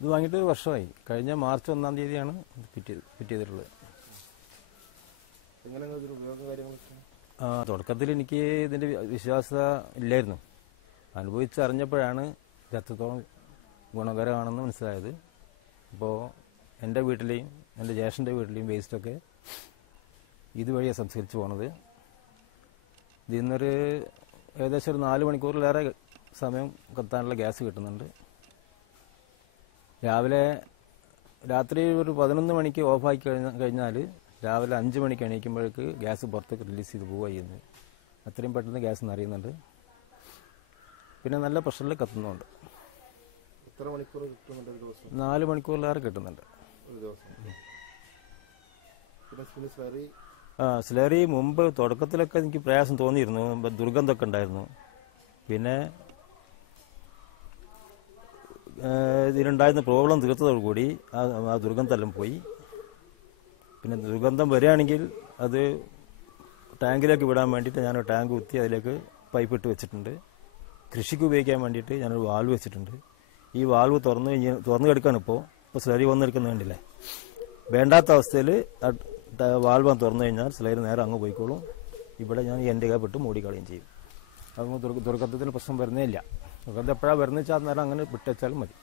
ഇത് വാങ്ങിയിട്ട് ഒരു വർഷമായി. കഴിഞ്ഞ മാർച്ച് 1-ാം തീയതിയാണ് ഫിറ്റ് ചെയ്തിട്ടുള്ളത്. തുടക്കത്തിൽ എനിക്ക് ഇതിൻ്റെ വിശ്വാസത ഇല്ലായിരുന്നു. അനുഭവിച്ചറിഞ്ഞപ്പോഴാണ് ഇത് എത്രത്തോളം ഗുണകരമാണെന്ന് മനസ്സിലായത്. അപ്പോൾ എൻ്റെ വീട്ടിലെയും എൻ്റെ ജ്യേഷ്ഠൻ്റെ വീട്ടിലെയും വേസ്റ്റൊക്കെ ഇതുവഴിയാണ് സംസ്കരിച്ച് പോണത്. ഇതിൽ നിന്നൊരു ഏകദേശം ഒരു 4 മണിക്കൂറിലേറെ സമയം കത്താനുള്ള ഗ്യാസ് കിട്ടുന്നുണ്ട്. രാത്രി ഒരു 11 മണിക്ക് ഓഫാക്കി കഴിഞ്ഞാൽ രാവിലെ 5 മണിക്ക് എണീക്കുമ്പോഴേക്ക് ഗ്യാസ് പുറത്തേക്ക് റിലീസ് ചെയ്ത് പോവുക ചെയ്യുന്നത്. അത്രയും പെട്ടെന്ന് ഗ്യാസ് നിറയുന്നുണ്ട്. പിന്നെ നല്ല പ്രഷറിൽ കത്തുന്നുണ്ട്. 4 മണിക്കൂറിലേറെ കിട്ടുന്നുണ്ട്. സ്ലറി മുമ്പ് തുടക്കത്തിലൊക്കെ എനിക്ക് പ്രയാസം തോന്നിയിരുന്നു. ദുർഗന്ധമൊക്കെ ഉണ്ടായിരുന്നു. പിന്നെ ഇതിലുണ്ടായിരുന്ന പ്രോബ്ലം തീർത്തതോടുകൂടി ആ ദുർഗന്ധമെല്ലാം പോയി. പിന്നെ ദുർഗന്ധം വരികയാണെങ്കിൽ അത് ടാങ്കിലേക്ക് വിടാൻ വേണ്ടിയിട്ട് ഞാനൊരു ടാങ്ക് കുത്തി അതിലേക്ക് പൈപ്പ് ഇട്ട് വെച്ചിട്ടുണ്ട്. കൃഷിക്ക് ഉപയോഗിക്കാൻ വേണ്ടിയിട്ട് ഞാനൊരു വാൽവ് വെച്ചിട്ടുണ്ട്. ഈ വാൽവ് തുറന്നു കിടക്കുകയാണ്. ഇപ്പോൾ സ്ലറി വന്നെടുക്കുന്ന വേണ്ടില്ലേ. വേണ്ടാത്ത അവസ്ഥയിൽ വാൽവ് തുറന്നു കഴിഞ്ഞാൽ സ്ലറി നേരെ അങ്ങ് പോയിക്കോളും. ഇവിടെ ഞാൻ എൻ്റെ കൈപ്പെട്ട് മൂടിക്കളയും ചെയ്യും. അതുകൊണ്ട് ദുർഗന്ധത്തിന് പ്രശ്നം വരുന്നേ ഇല്ല. ദുർഗന്ധം എപ്പോഴാണ് വരുന്നത് വെച്ചാൽ നേരം അങ്ങനെ വിട്ടുവെച്ചാലും മതി.